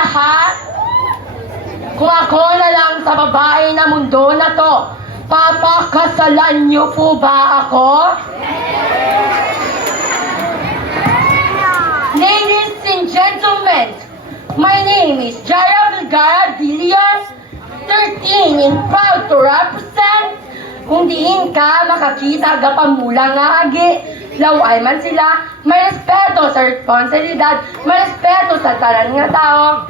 lahat? Kung ako na lang sa babae na mundo na to, papakasalan niyo po ba ako? Ladies and gentlemen, my name is Jara Vergara Villas, 13 and proud to represent. Kung diin ka makakita gapamulang nga agi, laway man sila, may respeto sa responsibilidad, may respeto sa tanan nga tao.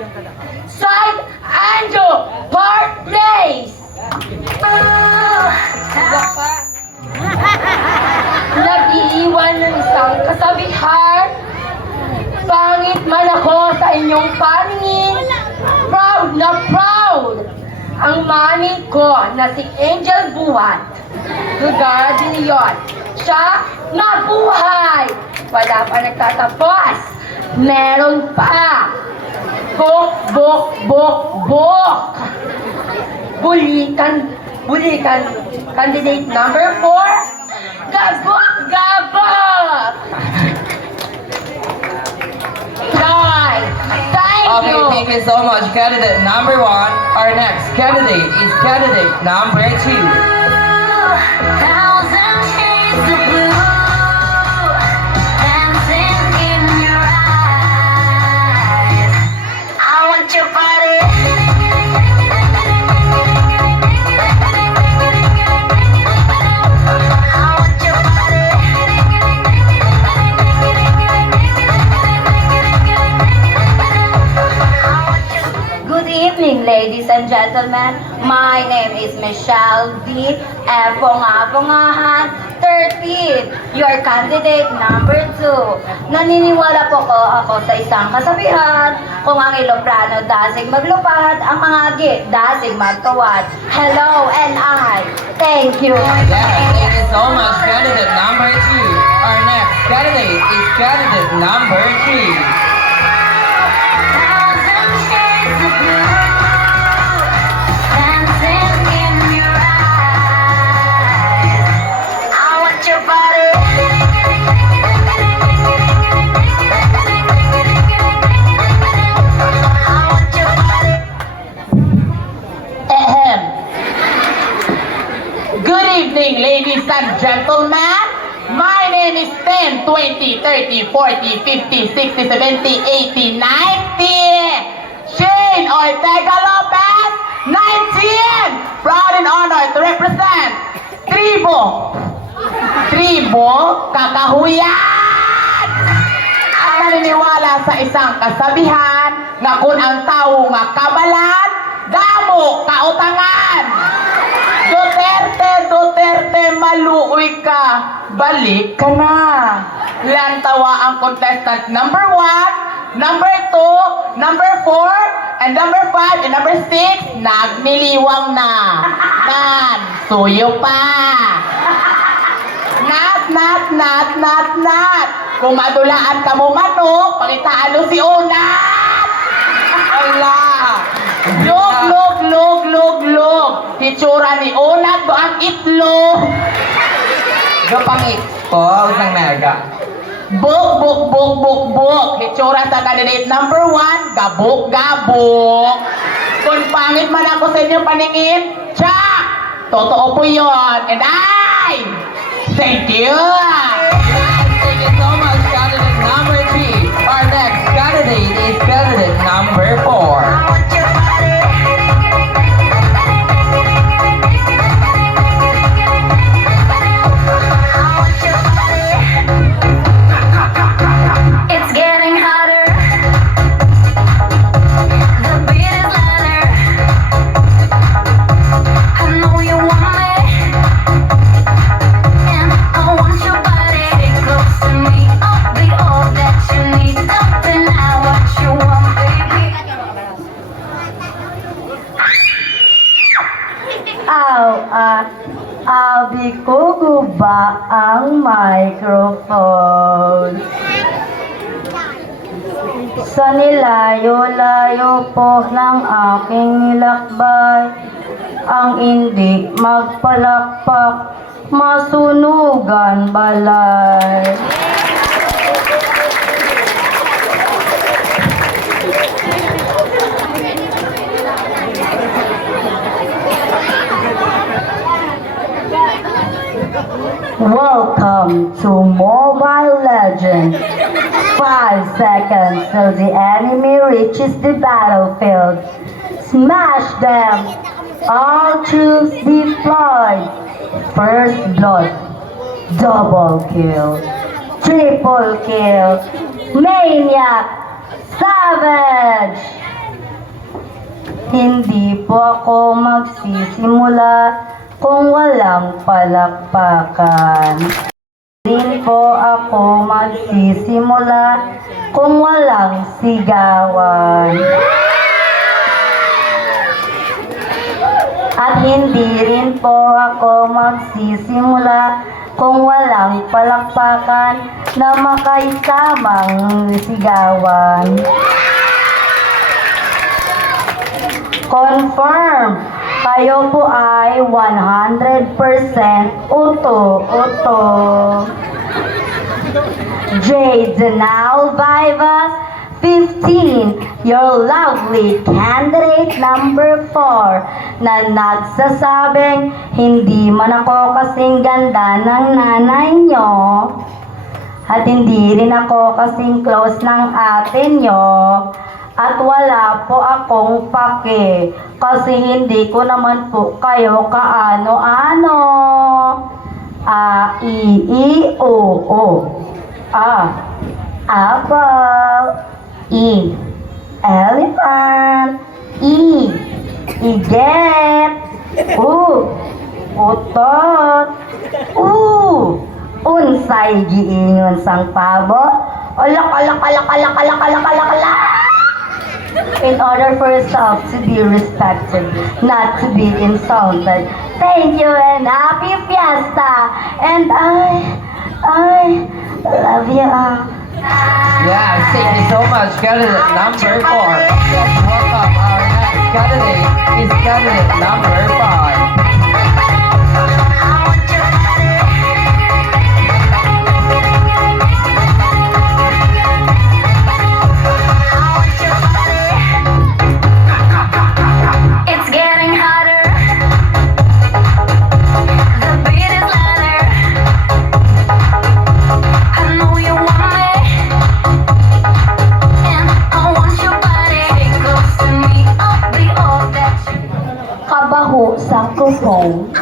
Side Anjo, Park Place! Nag-iiwan ng isang kasabihan. Pangit man ako sa inyong paningin, proud na proud ang mami ko na si Angel Buhat. Vergara de Leon. Siya mabuhay! Wala pa nagtatapos. Meron pa. Bok, bok, bok, bok. Bulikan. Candidate number 4. Gabok, gabok. Okay, thank you so much. Candidate number 1. Our next candidate is candidate number 2. Thousand shades of blue dancing in your eyes. I want your body. I want your body. Good evening, ladies and gentlemen. My name is Michelle D. Epongapongahan, 13, your candidate number 2. Naniniwala po ako sa isang kasabihan, kung ang Iloprano dasig maglupad, ang mga agi dasig magkawad. Hello and I thank you. Yeah, thank you so much. Candidate number 2. Our next candidate is candidate number 3. Thousand shades of blue dancing in your eyes. I want your body. I want your body. Ahem. Good evening, ladies and gentlemen. My name is 10, 20, 30, 40, 50, 60, 70, 80, 90. Shane Ortega Lopez, 19. Proud and honored to represent Tribo. Kakahuyan! At naniniwala sa isang kasabihan nga kung ang tao nga kabalan, damo kautangan. Duterte, maluoy ka. Balik ka na. Lantawa ang contestant number 1, number 2, number 4, and number 5, and number 6, nagniliwang na. Nan, suyo pa. Nat. Kung madulaan ka mo manok, palitaan mo si Unat. Allah. Log. Hitsura ni Unat do ang itlog. Gapangit po, isang mega. Buk. Hitsura sa candidate number 1, gabuk. Kung pangit man ako sa inyong paningin, tsak! Totoo po yun. And I thank you. Thank you so much, candidate number 3. Our next candidate is candidate number 4. I want your body. I want your body. It's getting hotter. The beat is louder. I know you want me, and I want your body. Stay close to me. I'll be all that you need. Something I what you want, baby. Abi ko guba ang microphone. Sa nilayo-layo po ng aking nilakbay, ang hindi magpalakpak, masunugan balay. Welcome to Mobile Legends. 5 seconds till the enemy reaches the battlefield. Smash them! All troops deployed. First blood. Double kill. Triple kill. Maniac! Savage! Hindi po ako magsisimula kung walang palakpakan. Din po ako magsisimula kung walang sigawan. At hindi rin po ako magsisimula kung walang palakpakan na makaisamang sigawan. Confirm! Kayo po ay 100% uto. Jade Denal Vivas, 15, your lovely candidate number 4 na nagsasabing hindi man ako kasing ganda ng nanay nyo at hindi rin ako kasing close ng ate nyo. At wala po akong pake kasi hindi ko naman po kayo kaano-ano. A-I-I-O-O. Apple. E. Elephant. E. Iget. U. Utot. U. Unsay giingon sang pabo. Alak. In order for yourself to be respected, not to be insulted. Thank you and happy fiesta. And I love you all. Yeah, thank you so much, candidate number 4. Let's welcome our next candidate is candidate number 5. Saxophone.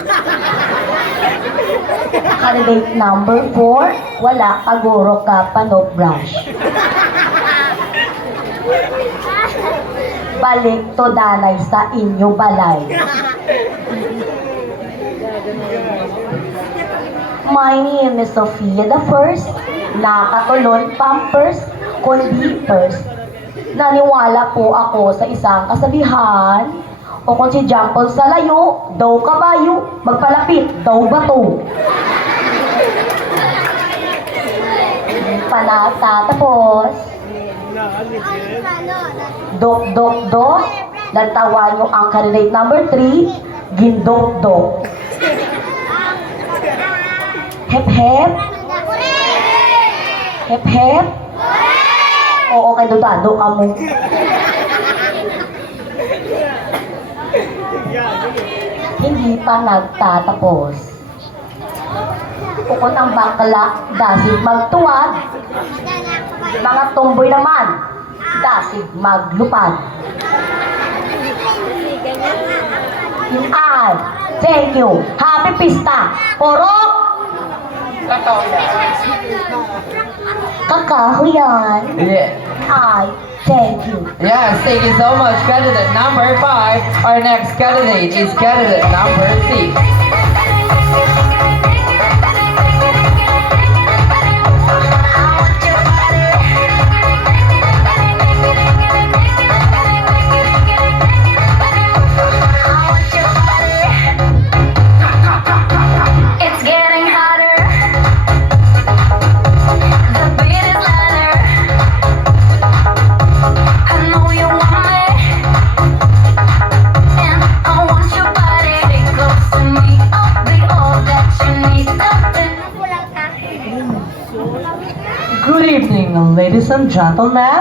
Candidate number 4, wala kaguro ka panobrush. Balik to danay sa inyo balay. My name is Sofia the First, nakatulon pampers, kundi first. Naniwala po ako sa isang kasabihan, o kung si Jampol sa layo, daw kabayo, magpalapit, daw bato. Panatatapos. Dok. Lantawan nyo ang candidate number 3, gindok-dok. Hep-hep. Hep-hep. Oo, kay dudado ka mo. Hindi pa nagtatapos. Kung ang bakla, dasig magtuwad. Mga tomboy naman, dasig maglupad. I thank you. Happy Pista. Porok! Kakahuyan. Yeah. I thank you. Yes, thank you so much, candidate number 5. Our next candidate is candidate number 6. It's getting hotter. The beat is louder. I know you want me, and I want your body. Stay close to me. I'll be all that you need. Good evening, ladies and gentlemen.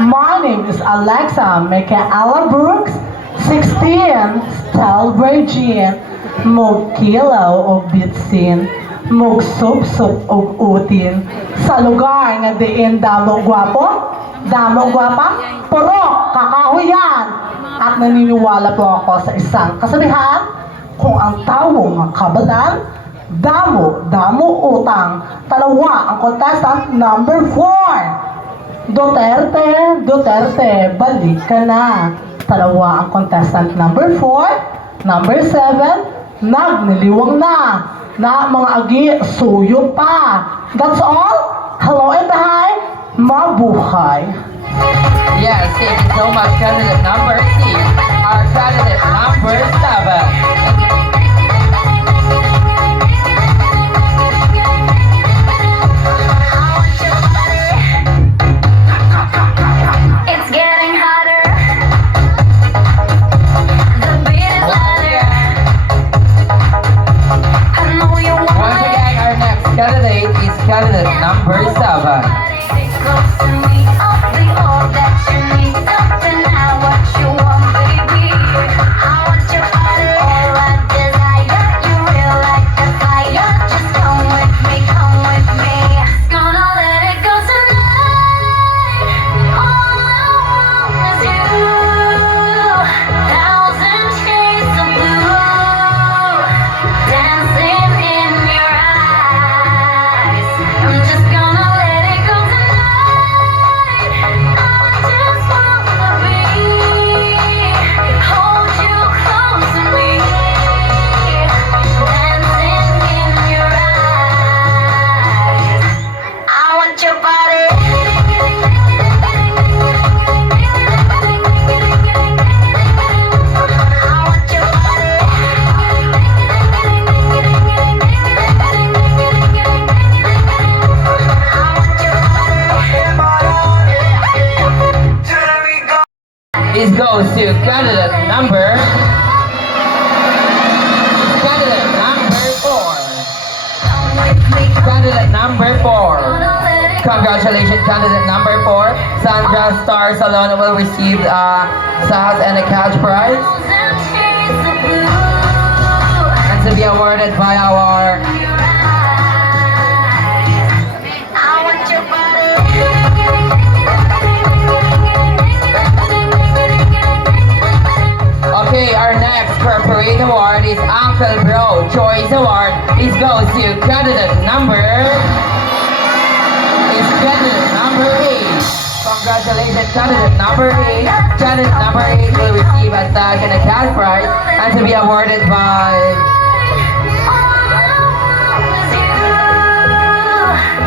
My name is Alexa Michaela Brooks, 16, Stalbridgean, Mogkilo of Bitsin, Mugsup-sup og utin sa lugar nga diin damo gwapo, damo gwapa, puro kakahuyan. At naniniwala po ako sa isang kasabihan, kung ang tao nga kabalan, damo utang. Talawa ang contestant number 4. Duterte, balik ka na. Talawa ang contestant number 4. Number 7, nagniliwang na mga agi, suyo pa. That's all. Hello and hi. Mabuhay. Yes, thank you so much, candidate number 6. Our candidate number 7. It's getting hotter. The beat is louder. I know you want Once again, our next candidate is candidate number 7. Stick close to me. I'll be all that you need. Something now what you want, baby. I want your body, all I desire. You real like the fire. Just come with me, come with me. Gonna let it go tonight. All I want is you. Thousand shades of blue, dancing in your eyes. I'm just gonna let it go tonight. I just wanna be, hold you close to me, dancing in your eyes. I want your body. I want your This goes to candidate number 4. Candidate number 4. Congratulations, candidate number 4. Sandra Star Salon will receive SAS and a cash prize, and to be awarded by our I want your Okay, our next corporate award is Uncle Bro Choice Award. This goes to candidate number 8. Congratulations, candidate number 8. Candidate number 8 will receive a tag and a cash prize, and to be awarded by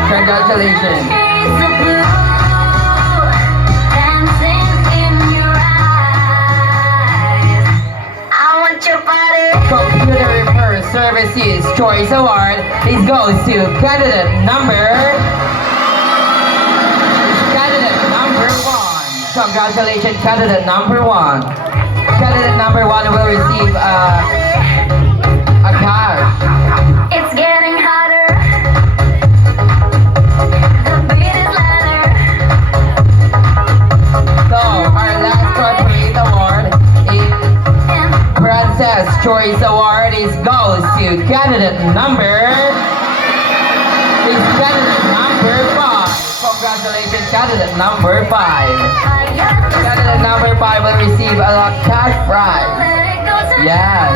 congratulations. Computer Repair Services Choice Award. This goes to candidate number 1. Congratulations, candidate number 1. Candidate number 1 will receive a cash. It's getting hotter. The beat is louder. So, our last corporate award is Princess Choice Award. Is goes to candidate number 5. Congratulations, candidate number 5. Candidate number 5 will receive a cash prize. Yes.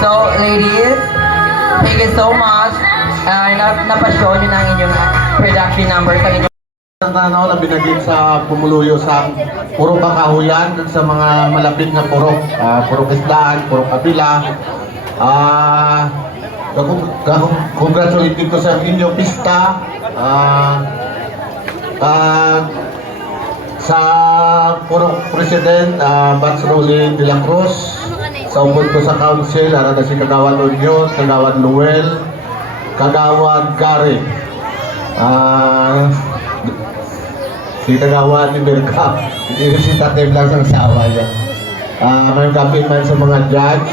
So, ladies, thank you so much. Napashow nyo na ang inyong production number sa inyong na binagit sa pumuluyo sa puro kakahuyan sa mga malapit na puro, puro isdaan, puro kabila. Congratulating ko sa inyo pista. Sa puro president, Bats Rolly de la Cruz. Sa ubod ko sa council, na si Kagawad Union, Kagawad Luel, Kagawad Gary. Si Kagawad ni Berka, representative lang sa asawa niya. Mayroong kapit man sa mga judge.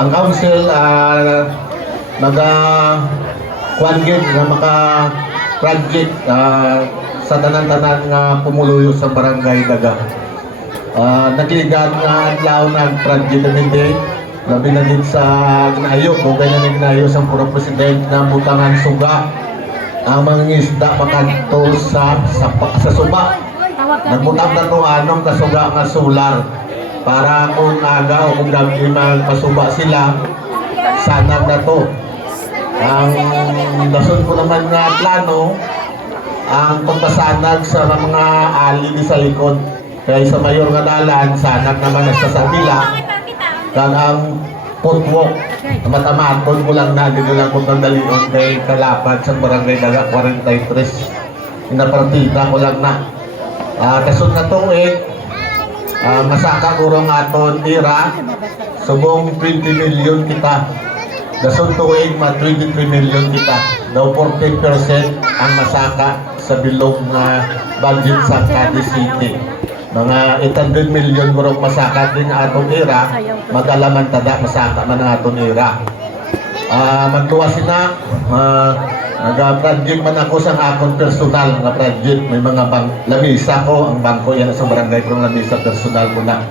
Ang council nag-kuangin na maka-project sa tanan-tanan nga pumuluyo sa barangay Daga. Nagligan nga adlaw ng tragedy day. Labi na din sa ginayo, bugay na ginayo sa puro presidente na butangan suga. Ang mga isda makanto sa suba. Nagbutang na to anong kasuga nga solar para kung aga o kung gabi magpasuba sila, sanag na to. Ang dason ko naman nga plano, ang pagpasanag sa mga ali di sa likod. Kaya sa mayor nga dalan, sanag naman sa sabila. Kag ang footwalk, matamaton ko lang na, dito lang kung dalion kay Kalapad sa Barangay Daga 43. Inapartita ko lang na. Kasod na tuig, masaka kurong aton ira, subong 20 million kita. Dasod tuig, 23 million kita. Daw 14% ang masaka sa bilog na budget sa Cadiz City. Mga 800 million burong masaka din atong ira, mag-alaman tada masaka man ang atong ira. Magtuwa sina, nag-project man ako sa akong personal na project. May mga lamisa ko, ang bangko yan sa barangay kong lamisa personal ko na.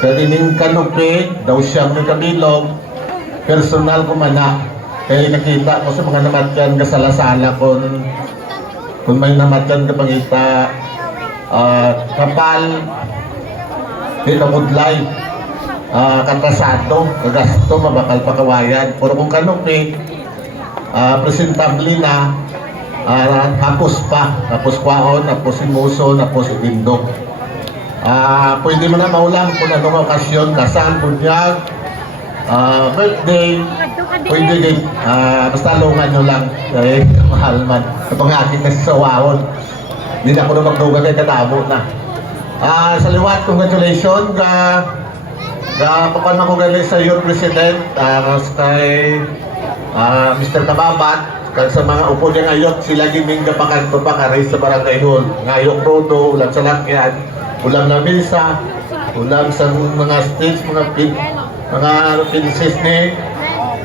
Kaya ining kanupi, daw siyang may kabilog, personal ko man na. Kaya nakita ko sa mga namatyan kasalasala kung may namatyan ka pangita, kapal, kamudlay, katasado, kagasto, mabakal pakawayan. Pero kung kanupi, presentable na, tapos pa, tapos kwaon, tapos imuso, tapos ibindog. Pwede mo na maulang kung anong okasyon, kasal, bunyag, birthday, pwede din, basta lungan nyo lang, mahal man. Ito nga akin na sa wawon. Hindi na ako na magduga kay katabo na. Sa liwat, congratulations papan ako galing sa youth president, kay Mr. Tababat, kag sa mga upo niya ngayon, sila giming kapakanto pa karay sa barangay hall. Ngayok rodo, ulam sa lakyan, ulam na misa, ulam sa mga stage, mga pinsis ni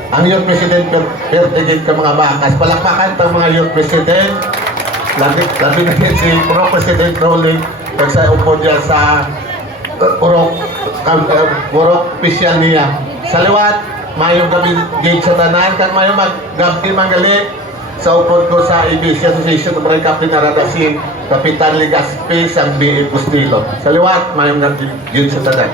ang youth president pertigit ka mga bakas. Palakpakan tang mga youth president. Labi na yan si Pro President Rowling kag sa upo niya sa puro official niya. Sa liwat, mayong gabi gate sa tanan, kag mayong maggabi manggali sa upod ko sa ABC Association of Barangay Captain Arada si Kapitan Ligaspi sang BA Pustilo. Sa liwat, mayong gate sa tanan.